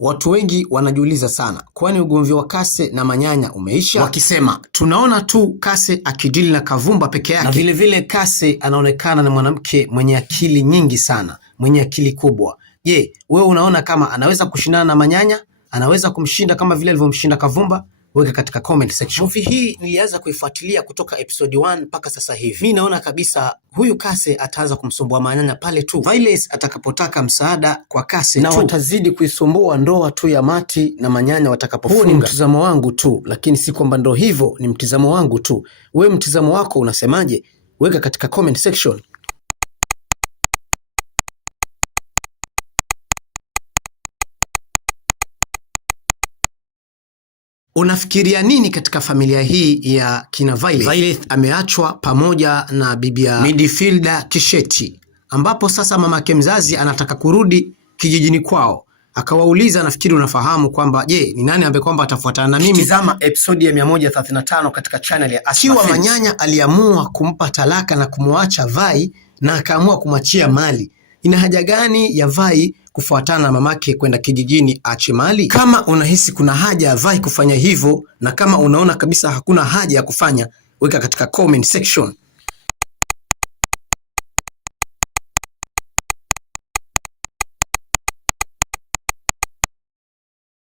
Watu wengi wanajiuliza sana, kwani ugomvi wa Case na Manyanya umeisha? Wakisema tunaona tu Case akidili na Kavumba peke yake. Na vile vile Case anaonekana na mwanamke mwenye akili nyingi sana, mwenye akili kubwa. Je, wewe unaona kama anaweza kushindana na Manyanya? Anaweza kumshinda kama vile alivyomshinda Kavumba? Weka katika comment section. Movie hii nilianza kuifuatilia kutoka episode 1 mpaka sasa hivi. Mimi naona kabisa huyu Case ataanza kumsumbua Manyanya pale tu Violet atakapotaka msaada kwa Case na watazidi kuisumbua ndoa tu ya Mati na Manyanya watakapofunga. Huu ni mtazamo wangu tu, lakini si kwamba ndo hivyo, ni mtazamo wangu tu. Wewe mtazamo wako unasemaje? Weka katika comment section. Unafikiria nini katika familia hii ya kina Violet? Violet ameachwa pamoja na bibia midfielder Kisheti, ambapo sasa mamake mzazi anataka kurudi kijijini kwao. Akawauliza, nafikiri unafahamu kwamba je, ni nani ambaye kwamba atafuatana na mimi? Tazama episode ya 135 katika channel ya Asma. Kiwa Manyanya aliamua kumpa talaka na kumwacha Vai na akaamua kumachia mali. Ina haja gani ya Vai kufuatana na mamake kwenda kijijini ache mali? Kama unahisi kuna haja ya Vai kufanya hivyo na kama unaona kabisa hakuna haja ya kufanya, weka katika comment section.